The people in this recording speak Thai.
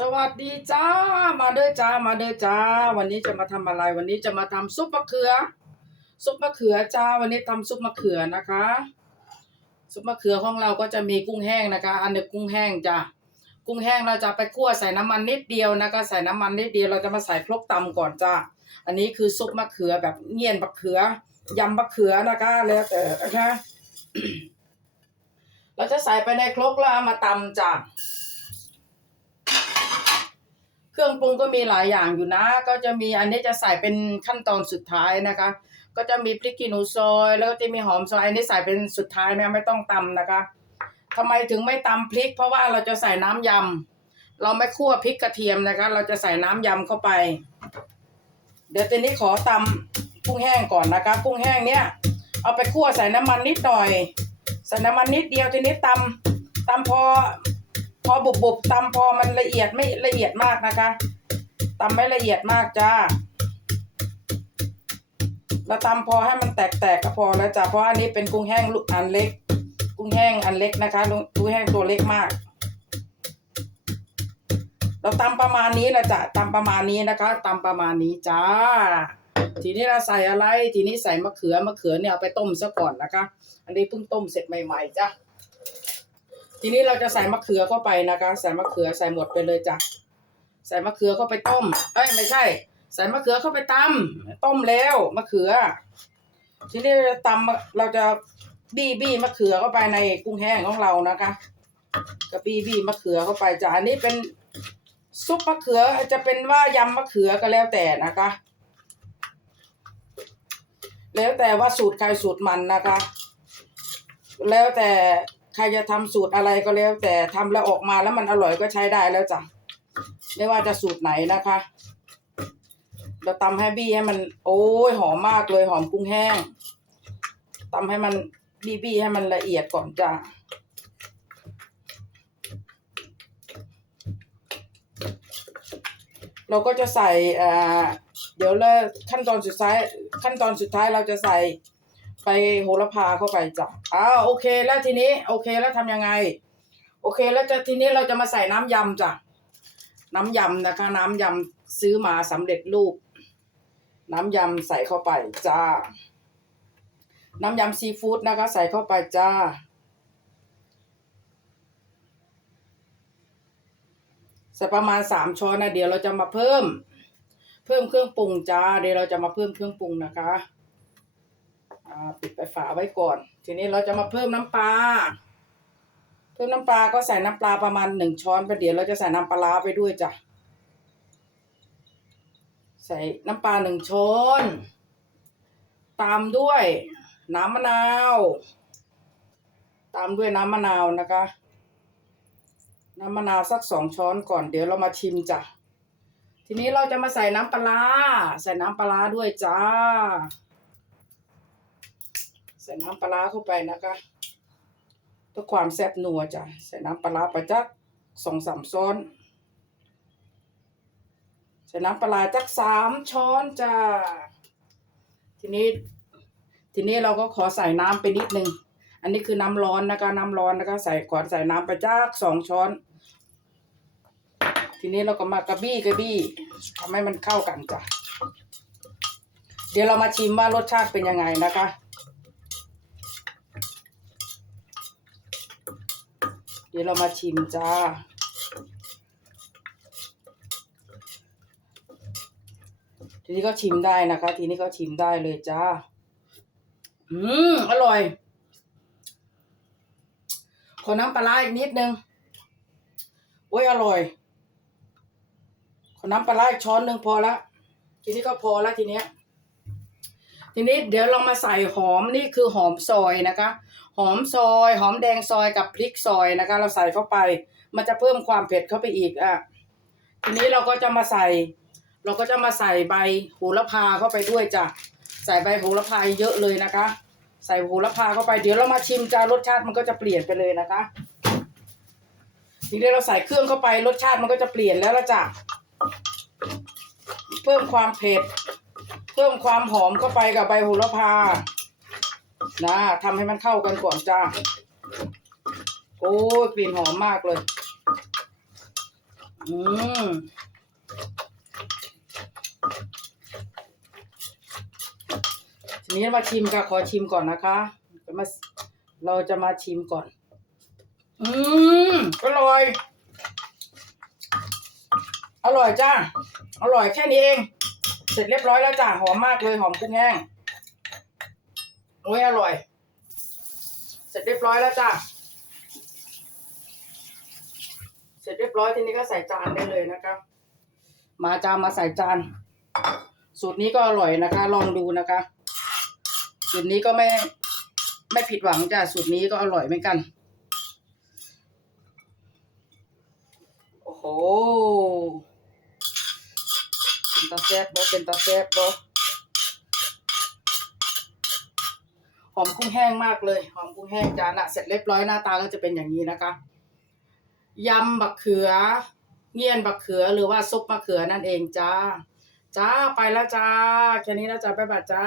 สวัสดีจ้า มาเด้อจ้า มาเด้อจ้า วันนี้จะมาทำอะไร วันนี้จะมาทำซุปมะเขือ ซุปมะเขือจ้า วันนี้ทำซุปมะเขือนะคะ ซุปมะเขือของเราก็จะมีกุ้งแห้งนะคะ อันนี้กุ้งแห้งจ้ากุ้งแห้งเราจะไปคั่วใส่น้ำมันนิดเดียวนะคะ ใส่น้ำมันนิดเดียวเราจะมาใส่ครกตำก่อนจ้า อันนี้คือซุปมะเขือแบบเงี่ยนมะเขือยำมะเขือนะคะ แล้วแต่นะคะ เราจะใส่ไปในครกแล้วมาตำจ้า เครื่องปรุงก็มีหลายอย่างอยู่นะ ก็จะมีอันนี้จะใส่เป็นขั้นตอนสุดท้ายนะคะ ก็จะมีพริกขี้หนูซอย แล้วก็จะมีหอมซอยอันนี้ใส่เป็นสุดท้ายนะไม่ต้องตำนะคะทำไมถึงไม่ตำพริก เพราะว่าเราจะใส่น้ำยำเราไม่คั่วพริกกระเทียมนะคะ เราจะใส่น้ำยำเข้าไป เดี๋ยวทีนี้ขอตำกุ้งแห้งก่อนนะคะกุ้งแห้งเนี้ยเอาไปคั่วใส่น้ำมันนิดหน่อยใส่น้ำมันนิดเดียวทีนี้ตำตำพอ พอบุบบุบๆตำพอมันละเอียดไม่ละเอียดมากนะคะตำไม่ละเอียดมากจ้าเราตำพอให้มันแตกๆก็พอแล้วจ้ะเพราะอันนี้เป็นกุ้งแห้งลูกอันเล็ก กุ้งแห้งอันเล็กนะคะลุงกุ้งแห้งตัวเล็กมาก เราตำประมาณนี้ละจ้ะตำประมาณนี้นะคะตำประมาณนี้จ้า ทีนี้เราใส่อะไร ทีนี้ใส่มะเขือมะเขือเนี่ยเอาไปต้มซะก่อนนะคะ อันนี้เพิ่งต้มเสร็จใหม่ๆจ้ะ ทีนี้เราจะใส่มะเขือเข้าไปนะคะ ใส่มะเขือใส่หมดไปเลยจ้ะใส่มะเขือเข้าไปต้ม เอ้ยไม่ใช่ ใส่มะเขือเข้าไปตำต้มแล้วมะเขือ ทีนี้เราจะตำเราจะบี้บี้มะเขือเข้าไปในกุ้งแห้งของเรานะคะก็บี้บี้มะเขือเข้าไปจ้ะอันนี้เป็นซุปมะเขือจะเป็นว่ายำมะเขือก็แล้วแต่นะคะ แล้วแต่ว่าสูตรใครสูตรมันนะคะ แล้วแต่ ใครจะทำสูตรอะไรก็แล้ว แต่ทำแล้วออกมาแล้วมันอร่อยก็ใช้ได้แล้วจ้ะไม่ว่าจะสูตรไหนนะคะ เราตำให้บี้ให้มัน โอ้ยหอมมากเลยหอมกุ้งแห้งตำให้มันบี้บี้ให้มันละเอียดก่อนจ้ะเราก็จะใส่อ่าเดี๋ยวเลยขั้นตอนสุดท้าย ขั้นตอนสุดท้ายเราจะใส่ ไปโหระพาเข้าไปจ้ะอ้าวโอเคแล้วทีนี้ โอเคแล้วทำยังไง โอเคแล้วจะทีนี้เราจะมาใส่น้ำยำจ้ะน้ำยำนะคะ น้ำยำซื้อมาสำเร็จรูป น้ำยำใส่เข้าไปจ้า น้ำยำซีฟู้ดนะคะ ใส่เข้าไปจ้า ใส่ประมาณสามช้อนนะเดี๋ยวเราจะมาเพิ่ม เพิ่มเครื่องปรุงจ้า เดี๋ยวเราจะมาเพิ่มเครื่องปรุงนะคะ ปิดไปฝาไว้ก่อน ทีนี้เราจะมาเพิ่มน้ำปลา เพิ่มน้ำปลาก็ใส่น้ำปลาประมาณหนึ่งช้อนไปเดี๋ยวเราจะใส่น้ำปลาไปด้วยจ้ะ ใส่น้ำปลาหนึ่งช้อน ตามด้วยน้ำมะนาว ตามด้วยน้ำมะนาวนะคะ น้ำมะนาวสักสองช้อนก่อนเดี๋ยวเรามาชิมจ้ะ ทีนี้เราจะมาใส่น้ำปลา ใส่น้ำปลาร้าด้วยจ้า ใส่น้ำปลาเข้าไปนะคะเพื่อความแซ่บนัวจ้ะใส่น้ำปลาร้าไปจักสองสามช้อน ใส่น้ำปลาจักสามช้อนจ้าทีนี้ ทีนี้เราก็ขอใส่น้ำไปนิดนึง อันนี้คือน้ำร้อนนะคะ น้ำร้อนนะคะใส่ขอนใส่น้ำไปจักสองช้อนทีนี้เราก็มากระบี้กระบี้ทำให้มันเข้ากันจ้ะ เดี๋ยวเรามาชิมว่ารสชาติเป็นยังไงนะคะ ดี๋ยวเรามาชิมจ้า ทีนี้ก็ชิมได้นะคะ ทีนี้ก็ชิมได้เลยจ้า อืม อร่อย ขอน้ำปลาอีกนิดนึงโอ้ยอร่อย ขอน้ำปลาร้าอีกช้อนหนึ่งพอละ ทีนี้ก็พอละทีเนี้ย ทีนี้เดี๋ยวเรามาใส่หอมนี่คือหอมซอยนะคะ หอมซอย หอมแดงซอยกับพริกซอยนะคะ เราใส่เข้าไป มันจะเพิ่มความเผ็ดเข้าไปอีกอะทีนี้เราก็จะมาใส่ เราก็จะมาใส่ใบโหระพาเข้าไปด้วยจ้ะใส่ใบโหระพาเยอะเลยนะคะ ใส่โหระพาเข้าไปเดี๋ยวเรามาชิมจ้ารสชาติมันก็จะเปลี่ยนไปเลยนะคะทีนี้เราใส่เครื่องเข้าไปรสชาติมันก็จะเปลี่ยนแล้วละจ้ะเพิ่มความเผ็ด เพิ่มความหอมเข้าไปกับใบโหระพา นะทำให้มันเข้ากันก่อนจ้า โอ้ยกลิ่นหอมมากเลย อืมทีนี้มาชิมค่ะ ขอชิมก่อนนะคะจะมาเราจะมาชิมก่อน อืมอร่อย อร่อยจ้า อร่อยแค่นี้เอง เสร็จเรียบร้อยแล้วจ้าหอมมากเลยหอมกุ้งแห้งโอ้ยอร่อย เสร็จเรียบร้อยแล้วจ้าเสร็จเรียบร้อยทีนี้ก็ใส่จานได้เลยนะคะมาจานมาใส่จาน สูตรนี้ก็อร่อยนะคะ ลองดูนะคะ สูตรนี้ก็ไม่ไม่ผิดหวังจ้ะสูตรนี้ก็อร่อยเหมือนกัน โอ้โห แซ่บบ่เป็นตาแซ่บบ่หอมกุ้งแห้งมากเลย หอมกุ้งแห้งจานะเสร็จเรียบร้อยหน้าตาก็จะเป็นอย่างนี้นะคะยำบักเขือ เงี่ยนบักเขือหรือว่าซุปมะเขือนั่นเองจ้า จ้าไปแล้วจ้า แค่นี้แล้วจ้าบ๊ายบายจ้า